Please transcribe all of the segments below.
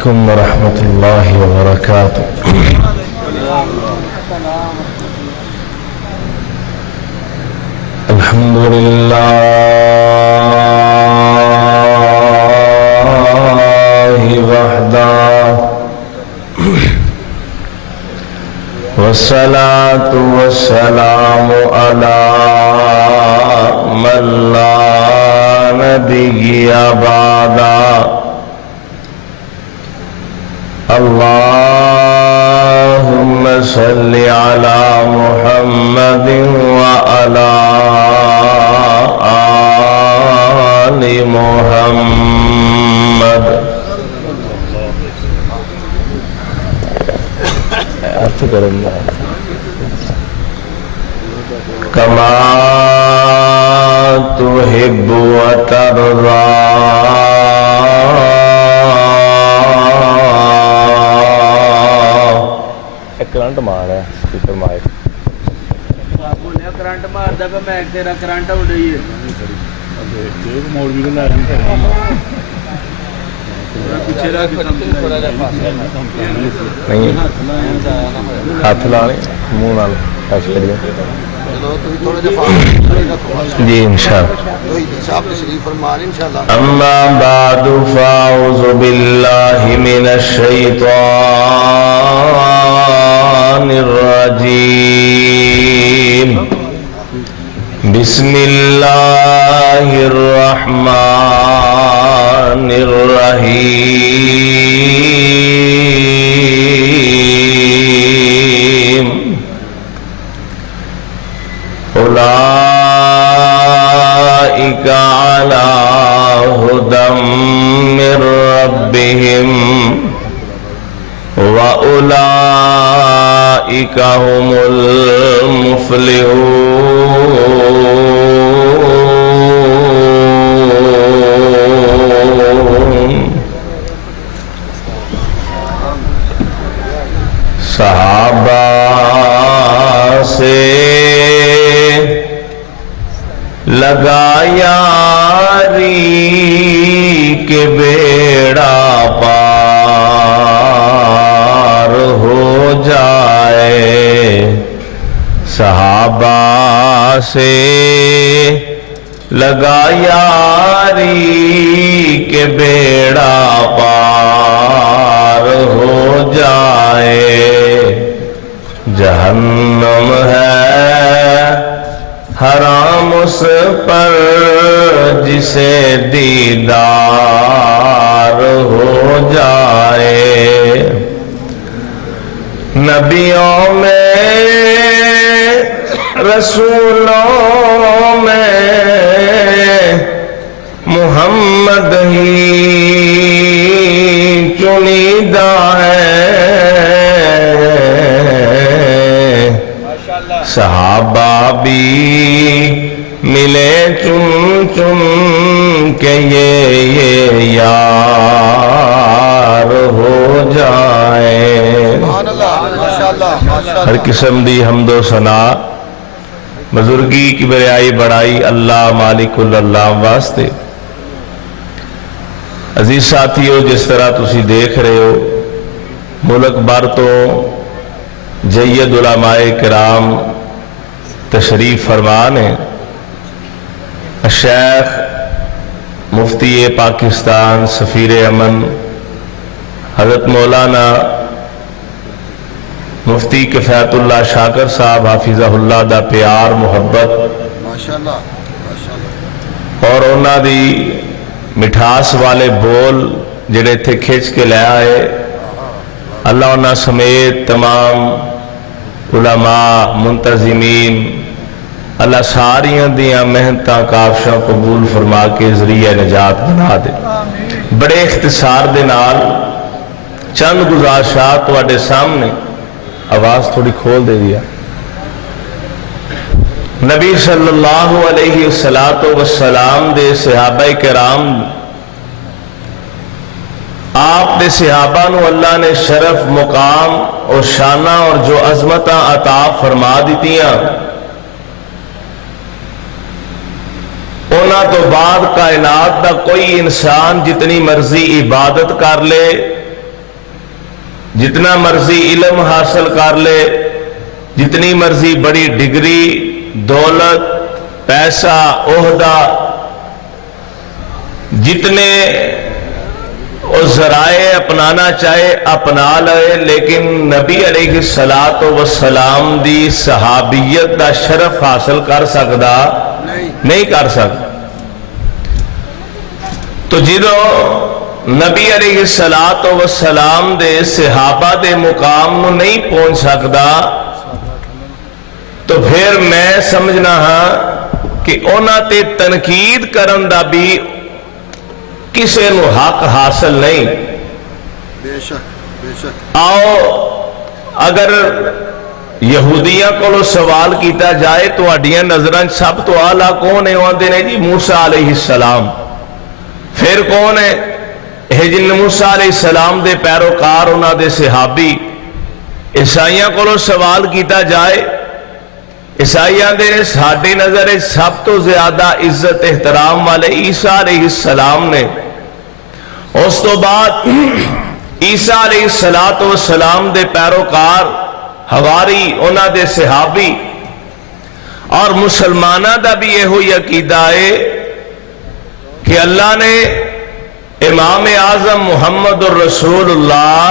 عليكم ورحمة الله وبركاته. الحمد لله وحده والصلاة والسلام على من لا نبي بعده. اللهم صل على محمد وعلى آل محمد. كما تحب وترضى. کرنٹ مار ہے سپیکر مائک بولیا کرنٹ ماردا پہ میں تیرا کرنٹ اڑ رہی ہے ایک مولوی نے لایا پیچھے رکھ تھوڑا جا پاسے نہیں ہاتھ لانے منہ نال ٹچ کریے جی انشاءاللہ. اما بعد فاعوذ باللہ من الشیطان الرجیم. بسم اللہ الرحمن الرحیم. اولئک علی ھدی من ربہم واولئک ھم المفلحون. صحابہ سے لگا یاری کہ بیڑا پار ہو جائے. صحابہ سے لگا یاری کہ بیڑا پار ہو جائے. جہنم ہے حرام اس پر جسے دیدار ہو جائے. نبیوں میں رسولوں میں محمد ہی چنیدہ ہے. صحابہ بھی ملے چن چن کے یہ یار ہو جائیں. ہر قسم دی حمد و ثنا بزرگی کی بریائی بڑائی اللہ مالک اللہ واسطے. عزیز ساتھیو، جس طرح تسی دیکھ رہے ہو ملک بھر تو جید علماء کرام تشریف فرمان ہیں. شیخ مفتی پاکستان سفیر امن حضرت مولانا مفتی کفایت اللہ شاکر صاحب حافظہ اللہ دا پیار محبت اور انہاں دی مٹھاس والے بول جڑے تھے کھچ کے لے آئے. اللہ انہاں سمیت تمام علماء منتظمین اللہ ساریاں دیاں محنتاں کافشاں قبول فرما کے ذریعہ نجات بنا دے. بڑے اختصار دے نال چند گزارشات تواڈے سامنے. آواز تھوڑی کھول دے دیا. نبی صلی اللہ علیہ وسلم دے صحابہ کرام آپ دے صحابہ نو اللہ نے شرف مقام اور شانہ اور جو عظمتاں عطا فرما دیتیاں. اونا تو بعد کائنات دا کوئی انسان جتنی مرضی عبادت کر لے جتنا مرضی علم حاصل کر لے، جتنی مرضی بڑی ڈگری، دولت، پیسہ، عہدہ، جتنے ذرائع اپنانا چاہے اپنا لے، لیکن نبی علیہ السلام دی صحابیت دا شرف حاصل کر سکتا نہیں کر سکتا۔ تو جدو نبی علیہ السلام دے صحابہ دے مقام نو نہیں پہنچ سکتا، تو پھر میں سمجھنا ہاں کہ انہاں تے تنقید کرن دا بھی کسے نو حق حاصل نہیں۔ بے شک بے شک۔ آؤ اگر یہودیاں کو سوال کیتا جائے تو اڈیاں نظران سب تو آلہ کون ہے؟ وہاں دینے جی موسیٰ علیہ السلام۔ پھر کون ہے؟ جن موسیٰ علیہ السلام دے پیروکار، انہاں دے صحابی۔ عیسائیاں کو سوال کیتا جائے، عیسائیاں دے ساڈی نظر سب تو زیادہ عزت احترام والے عیسیٰ علیہ السلام نے۔ اس تو بعد عیسیٰ علیہ السلام دے پیروکار، حواری، انہاں دے صحابی، اور مسلمانہ دا بھی یہ ہوئی عقیدہ ہے کہ اللہ نے امام اعظم محمد الرسول اللہ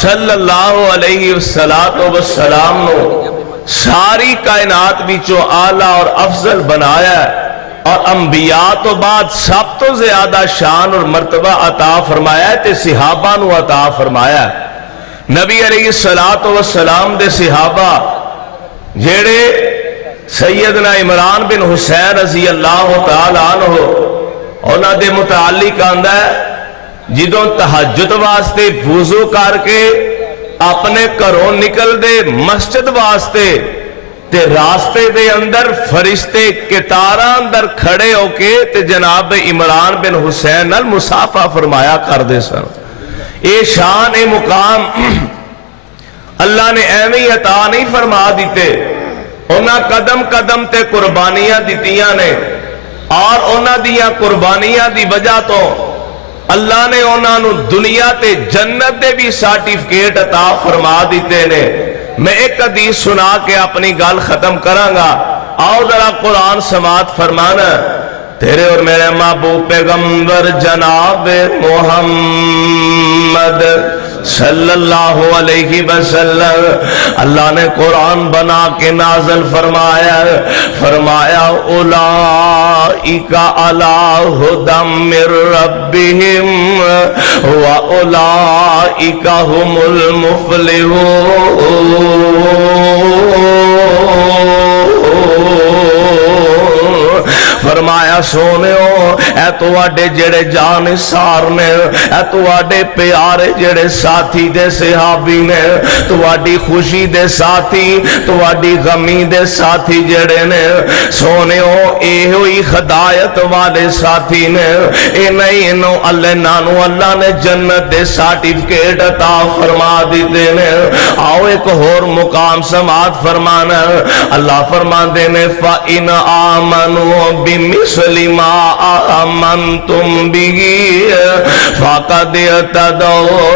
صلی اللہ علیہ وسلم نو ساری کائنات بچوں اعلیٰ اور افضل بنایا ہے، اور انبیاء تو بعد سب تو زیادہ شان اور مرتبہ عطا فرمایا ہے تے صحابہ نو عطا فرمایا ہے۔ نبی علیہ السلام دے صحابہ جیڑے سیدنا عمران بن حسین رضی اللہ تعالیٰ عنہ، انہاں دے متعلق آندہ ہے جدوں تہجد واسطے وضو کر کے اپنے گھروں نکل دے مسجد واسطے، تے راستے دے اندر فرشتے کتاراں اندر کھڑے ہو کے تے جناب عمران بن حسین نال مصافحہ فرمایا کر دے سن۔ اے شان اے مقام اللہ نے ایویں عطا نہیں فرما دیتے، انہاں قدم قدم تے قربانیاں دیتیاں نے، اور انہاں دیاں قربانیاں دی وجہ تو اللہ نے انہاں نو دنیا تے جنت دے بھی سرٹیفکیٹ عطا فرما دیتے نے۔ میں ایک حدیث سنا کے اپنی گل ختم کراں گا، آؤ ذرا قرآن سماعت فرمانا۔ تیرے اور میرے محبوب پیغمبر جناب محمد صلی اللہ علیہ وسلم، اللہ نے قرآن بنا کے نازل فرمایا اولئک علی ھدی من ربہم واولئک ھم المفلحون۔ فرمایا سونےو اے تواڈے جڑے جانثار نے، اے تواڈے پیارے جڑے ساتھی دے صحابی نے، تواڈی خوشی دے ساتھی، تواڈی غمی دے ساتھی جڑے نے، سونےو اے ہوئی ہدایت والے ساتھی نے، اے نہیں انو اللہ نے جنت دے سرٹیفکیٹ عطا فرما دیتے نے۔ آؤ ایک اور مقام سماعت فرمانا، اللہ فرماندے نے فَإِنْ آمَنُوا بِمِثْلِ مَا آمَنْتُمْ بِهِ فَقَدْ اهْتَدَوْا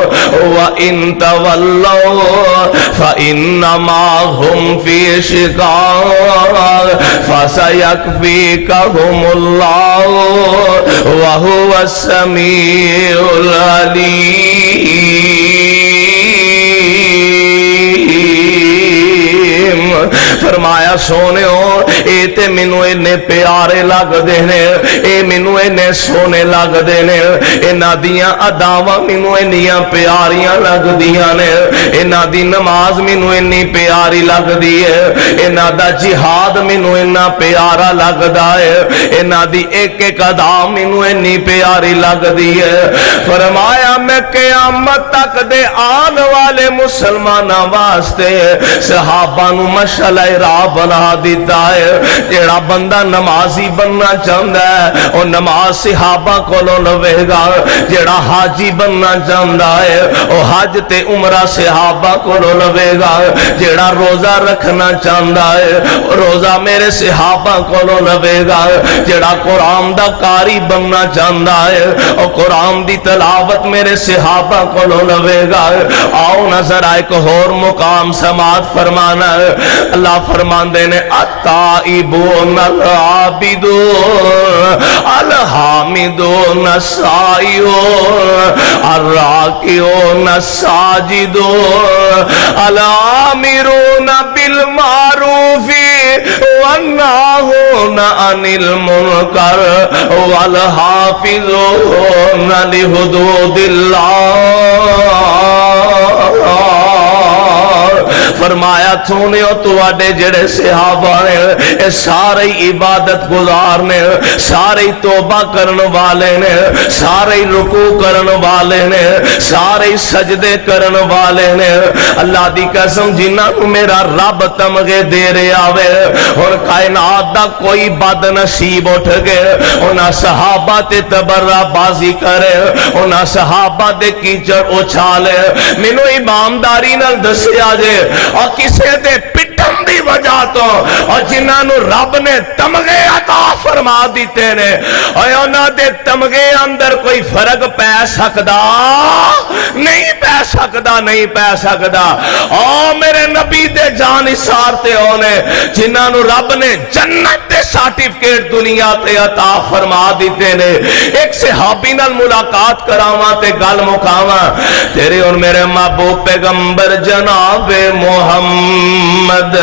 وَإِنْ تَوَلَّوْا فَإِنَّمَا هُمْ فِي شِقَاقٍ فَسَيَكْفِيكَهُمُ اللَّهُ وَهُوَ السَّمِيعُ الْعَلِيمُ۔ فرمایا سونےو اے تے مینوں اینے پیارے لگ دے نے، اے مینوں اینے سونے لگ دے نے، انہاں دیاں اداواں مینوں انیاں پیاریاں لگ دیاں نے، انہاں دی نماز مینوں انی پیاری لگ دی ہے، انہاں دا جہاد مینوں اتنا پیارا لگدا ہے، انہاں دی ایک ایک ادا مینوں انی پیاری لگ دی ہے۔ فرمایا میں قیامت تک دے آن والے مسلماناں واسطے صحابہ نو مشعل راہ بنا بنا دیتا ہے۔ جیڑا بندہ نمازی بننا چاہتا ہے وہ نماز صحابہ کو لوے گا، جیڑا حاجی بننا چاہتا ہے وہ حج تے عمرہ صحابہ کو لوے گا، جیڑا روزہ رکھنا چاہتا ہے روزہ میرے صحابہ کو لوے گا، جیڑا قرآن دا قاری بننا چاہتا ہے اور قرآن دی تلاوت میرے صحابہ کو لوے گا۔ آؤ نظر آئے ایک اور مقام سماعت فرمانا ہے۔ اللہ فرماندے نے التائبون العابدون الحامدون السائحون الراکعون الساجدون الآمرون بالمعروف والناهون عن المنکر والحافظون لحدود اللہ۔ فرمایا سونیو تواڈے جڑے صحابہ نے اے سارے عبادت گزار نے، سارے توبہ کرن والے نے، سارے رکوع کرن والے نے، سارے سجدے کرن والے نے۔ اللہ دی قسم جنہاں کو میرا رب تمغے دے رہا وے اور کائنات دا کوئی بد نصیب اٹھ گئے انہاں صحابہ تے تبرہ بازی کرے، انہاں صحابہ دے کیچڑ اچھالے۔ مینوں ایمانداری نال دسیا جے اور کسے دے پٹھن دی وجہ تو اور جنہاں نو رب نے تمغے عطا فرما دیتے نے اور انہاں دے تمغے اندر کوئی فرق پہ سکدا نہیں، پہ سکدا نہیں، پہ سکدا۔ اور میرے نبی دے جان نثار تے ہونے جنہاں نو رب نے جنت دے سرٹیفکیٹ دنیا تے عطا فرما دیتے نے۔ ایک صحابی نال ملاقات کراواں تے گل مکاواں، تیرے اور میرے محبوب پیغمبر جناب محمد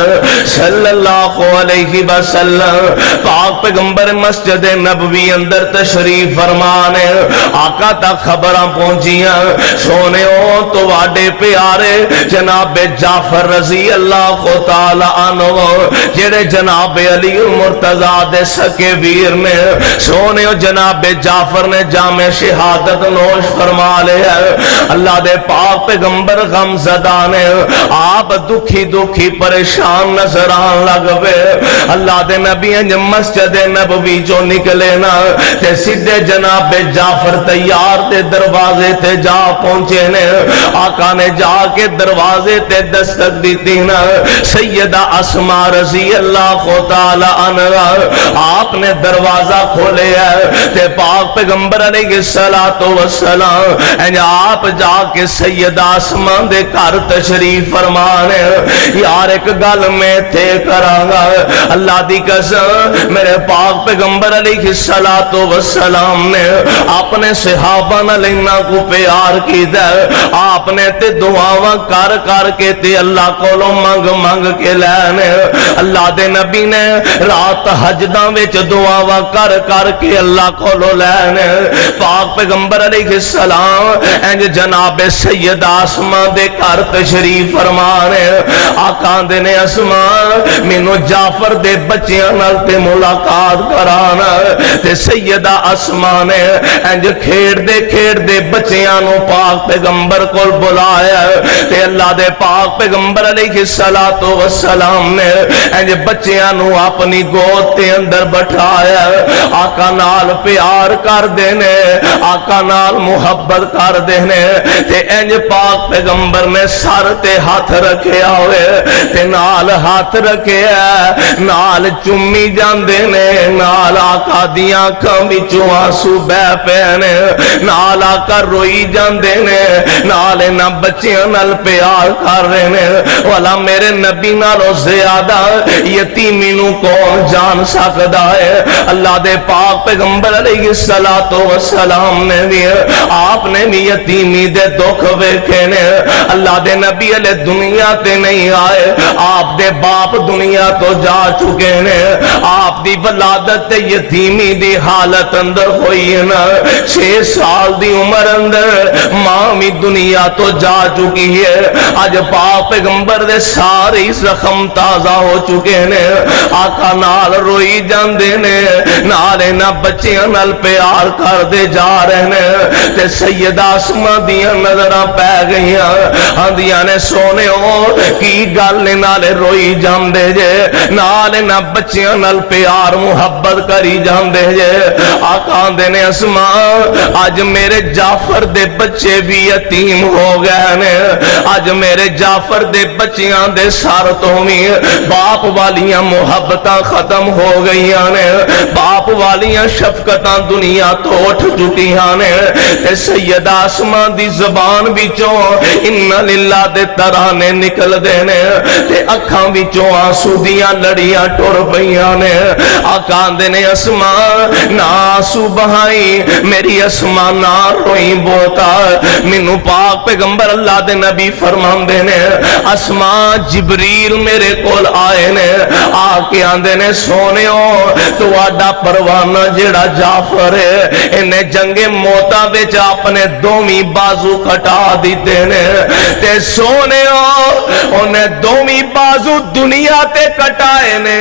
صلی اللہ علیہ وسلم پاک پیغمبر مسجد نبوی اندر تشریف فرمانے، آقا تک خبراں پہنچیاں سونے او تو واڈے پیارے جناب جعفر رضی اللہ تعالی عنہ جڑے جناب علی مرتضیٰ دے سکے ویر نے، سونے او جناب جعفر نے جام شہادت نوش فرما لے ہے۔ اللہ دے پاک پیغمبر غم زدہ نے آپ دکھی دکھی پریشان نظر آن لگ پے۔ اللہ دے نبی انج مسجد نبوی جو نکلے نا تے سیدھے جناب جعفر تیار تے دروازے تے جا پہنچے نے۔ آقا نے جا کے دروازے تے دستک دیتی نا، سیدہ اسماء رضی اللہ تعالی عنہا آپ نے دروازہ کھولے ہے تے پاک پیغمبر علیہ السلام انج آپ جا کے سیدہ اسماء دے گھر تشریف فرمانے۔ یار ایک گل میں تے کرانگا، اللہ دی قسم میرے پاک پیغمبر علیہ السلام نے اپنے صحابہ نال انہاں کو پیار کیتا، آپ نے تے دعاواں کر کر کے تے اللہ کولوں منگ منگ کے لینے۔ اللہ دے نبی نے رات حجداں وچ دعاواں کر کر کے اللہ کولوں لینے۔ پاک پیغمبر علیہ السلام انج جناب سیدہ اسماء دے گھر تشریف فرمانے۔ آقا دے نے اسماء مینوں جعفر دے بچیاں نال تے ملاقات کرانا تے سیدہ اسماء نے انج کھیڑ دے بچیاں نو پاک پیغمبر کول بلایا تے اللہ دے پاک پیغمبر علیہ السلام نے انج بچیاں نو اپنی گود تے اندر بٹھایا۔ آقا نال پیار کر دینے، آقا نال محبت کر دینے تے انج پاک پیغمبر نے سر تے ہاتھ رکھیا ہوئے تے نال ہاتھ رکھیا نال چمی جاندے نے، نال آقا دیاں آنکھاں وچوں آنسو بہ پے نے، نال آقا روئی جاندے نے، نال انہاں بچیاں نال پیار کر رہے نے۔ والا میرے نبی نالوں زیادہ یتیمی نو کون جان سکدا ہے؟ اللہ دے پاک پیغمبر علیہ السلام نے بھی آپ نے بھی یتیمی دے دکھ ویکھے نے۔ اللہ دے نبی علیہ دنیا تے نہیں آئے، آپ دے باپ دنیا تو جا چکے نے، آپ دی ولادت تے یتیمی دی حالت اندر ہوئی نا، 6 سال دی عمر اندر ماں بھی دنیا دنیا تو جا چکی ہے. اج پاک پیغمبر دے سارے زخم تازہ ہو چکے نے. آقا نال روئی جاندے نے, نال انہاں بچیاں نال پیار کردے جا رہے نے. تے سیدہ اسماء دیاں نظراں پے گئیاں, آندیاں نے سونےو کی گل نال روئی جاندے جے, نال انہاں بچیاں نال پیار محبت کری جاندے جے. آقا آندے نے اسماء اج میرے جعفر دے بچے بھی یتیم ہو گئے نے. اج میرے جعفر دے بچیاں دے سر تو بھی باپ والیاں محبتاں ختم ہو گئیاں نے, باپ والیاں شفقتاں دنیا تو اٹھ چکیاں نے. تے سیدہ اسماء دی زبان وچوں ان للہ دے ترانے نکل دے نے, تے اکھاں وچوں آنسو دیاں لڑیاں ٹر پئیاں نے. آقا آندے نے اسماء نہ آنسو بہائی, میری اسماء نہ روئی بوتا. مینوں پاک پیغمبر اللہ دے نبی فرماندے نے اسماء جبریل میرے کول آئے نے, آ کے آندے نے سونےو تواڈا پروانہ جڑا جعفر ہے انہیں جنگ موتا وچ اپنے دوویں بازو کٹا دیتے نے. تے سونےو انہیں دوویں بازو دنیا تے کٹائے نے,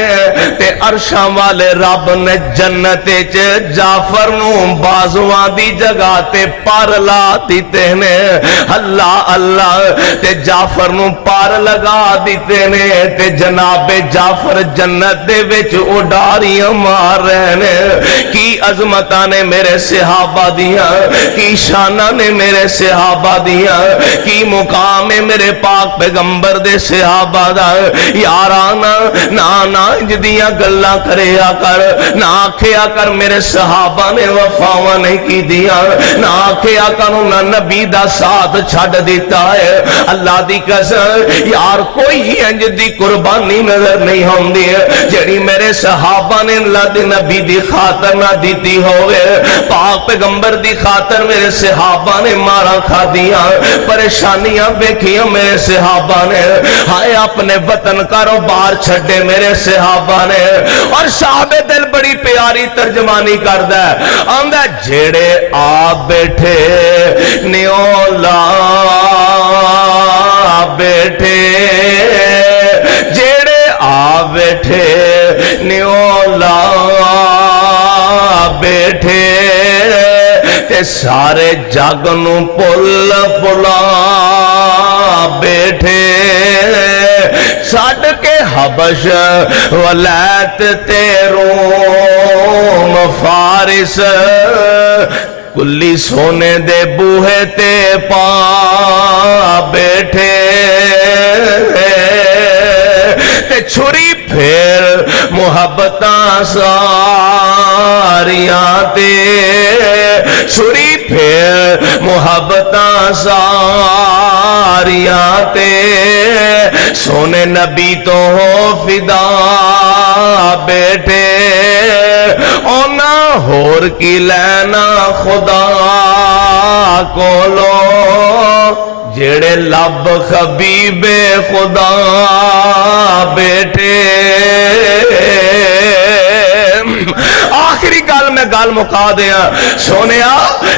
تے عرشاں والے رب نے جنت وچ جعفر نو بازواں دی جگہ تے پر لا دیتے نے. اللہ اللہ تے جعفر نو پار لگا دیتے نے, تے جناب جعفر جنت دے وچ اڈاریاں مار رہے نے. کی عظمتاں نے میرے صحابہ دیاں, کی شاناں نے میرے صحابہ دیاں, کی مقام ہے میرے پاک پیغمبر دے صحابہ دا. یارانا نا انج دیاں گلاں کریا کر, نہ آکھیا کر میرے صحابہ نے وفاواں نہیں کی دیاں, نہ آکھیا کر انہاں نبی دا ساتھ چھڈ دیتا ہے. اللہ دی قسم یار کوئی انج دی قربانی نظر نہیں ہوندی جڑی میرے صحابہ نے اللہ دے نبی دی خاطر نہ دیتی ہوئے. پاک پیغمبر دی خاطر میرے صحابہ نے مارا کھا دیاں, پریشانیاں ویکھیاں میرے صحابہ نے, ہائے اپنے وطن کاروبار چھڈے میرے صحابہ نے. اور صاحب دل بڑی پیاری ترجمانی کردا ہے, آندا جڑے آ بیٹھے نیولا بیٹھے, جڑے آ بیٹھے نیولا بیٹھے, تے سارے جگ نو پل پلا بیٹھے. چھڈ کے حبش ولایت تے روم فارس, کلی سونے دے بوہے تے پا بیٹھے. تے چھری پھر محبتاں ساریاں تے, چھری پھر محبتاں ساریاں تے, سونے نبی تو ہو فدا بیٹھے. اونا ہور کی لینا خدا کولو, جڑے لب خبیب خدا بیٹھے. آخری گل میں گل مکا دیا سونیا,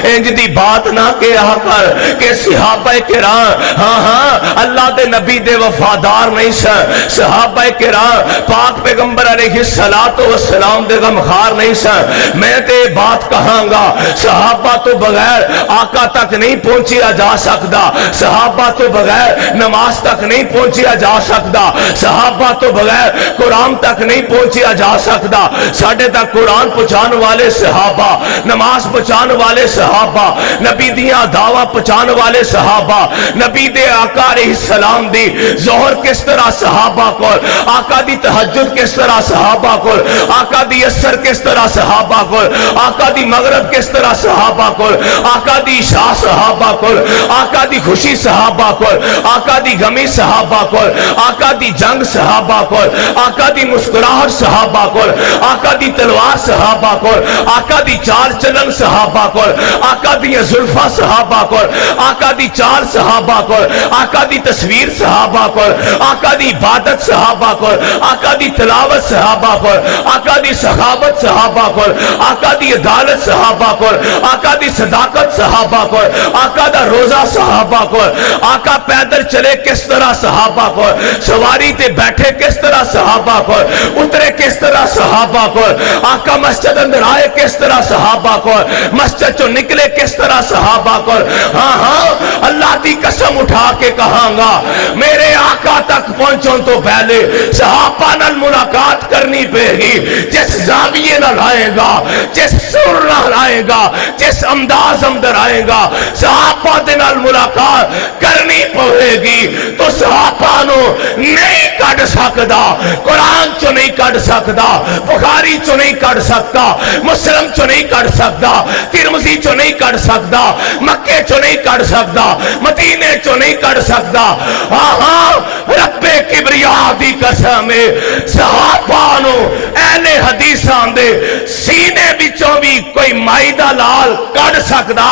انج دی بات نہ کہا کر کہ صحابہ کرام ہاں ہاں اللہ دے نبی دے وفادار نہیں سن, صحابہ کرام پاک پیغمبر علیہ الصلوۃ والسلام دے غمخوار نہیں سن. میں تے بات کہاں گا صحابہ تو بغیر آقا تک نہیں پہنچیا جا سکتا, صحابہ تو بغیر نماز تک نہیں پہنچیا جا سکتا, صحابہ تو بغیر قرآن تک نہیں پہنچیا جا سکتا. ساڈے تک قرآن پہنچان والے صحابہ, نماز پہنچان والے صحابہ, نبی دیاں دعویٰ پہنچان والے صحابہ, نبی دے آقا علیہ السلام دی ظہر کس طرح صحابہ کو, آقا دی تہجد کس طرح صحابہ کو, آقا دی عصر کس طرح صحابہ کو, آقا دی مغرب کس طرح صحابہ کو, آقا دی عشاء صحابہ کو, آقا دی خوشی صحابہ کو, آقا دی غمی صحابہ کو, آقا دی جنگ صحابہ کو, آقا دی مسکراہٹ صحابہ کو, آقا دی تلوار صحابہ کو, آقا دی چال چلن صحابہ کول، آقا دی زلفہ صحابہ کول، آقا دی چال صحابہ کول، آقا دی تصویر صحابہ کول، آقا دی عبادت صحابہ کول، آقا دی تلاوت صحابہ کول، آقا دی سخاوت صحابہ کول، آقا دی عدالت صحابہ کول، آقا دی صداقت صحابہ کول، آقا دا روزہ صحابہ کول، آقا پیدل چلے کس طرح صحابہ کول، سواری تے بیٹھے کس طرح صحابہ کول، اترے کس طرح صحابہ کول، آقا مسجد اندر آئے کس طرح صحابہ کول، مسجد چو نکلے کس طرح صحابہ کول۔ ہاں ہاں اللہ دی قسم اٹھا کے کہاں گا میرے آقا تک پہنچوں تو پہلے صحابہ نال ملاقات کرنی پہ گی، جس زاویے نہ لائے گا، جس سر نہ لائے گا، جس انداز اندر آئے گا، صحابہ دے نال ملاقات کرنی پہے گی۔ تو صحابہ نو نہیں کٹ سکدا، قرآن چو نہیں کٹ سکدا، بخاری چو نہیں کٹ سکتا، مسلم چو نہیں کٹ سکتا، ترمذی چو نہیں کٹ سکتا، مکے چو نہیں کٹ سکتا، مدینے چو نہیں کٹ سکتا۔ ہاں رب کبریا دی قسم ہے صحابہ نو اہل حدیثاں دے سینے بچوں بھی کوئی مائدہ لال کٹ سکدا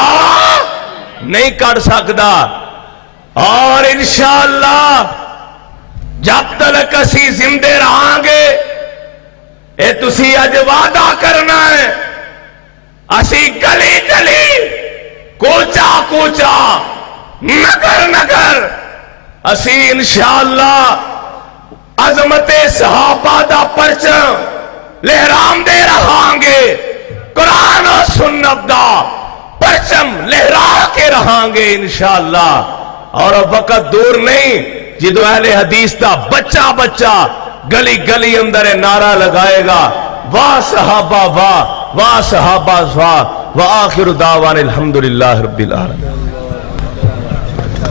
نہیں کٹ سکدا۔ اور انشاءاللہ جب تک اسی زندے رہاں گے اے تسی اج وعدہ کرنا ہے، اسی گلی گلی کوچا کوچا نگر نگر اسی انشاءاللہ عظمت صحابہ دا پرچم لہرام دے رہاں گے، قرآن و سنت دا پرچم لہرا کے رہاں گے انشاءاللہ۔ اور اب وقت دور نہیں جدو اہل حدیث دا بچہ بچہ گلی گلی اندر نعرہ لگائے گا واہ صحابہ واہ، واہ صحابہ واہ، وآخر دعوان الحمدللہ رب العالمین۔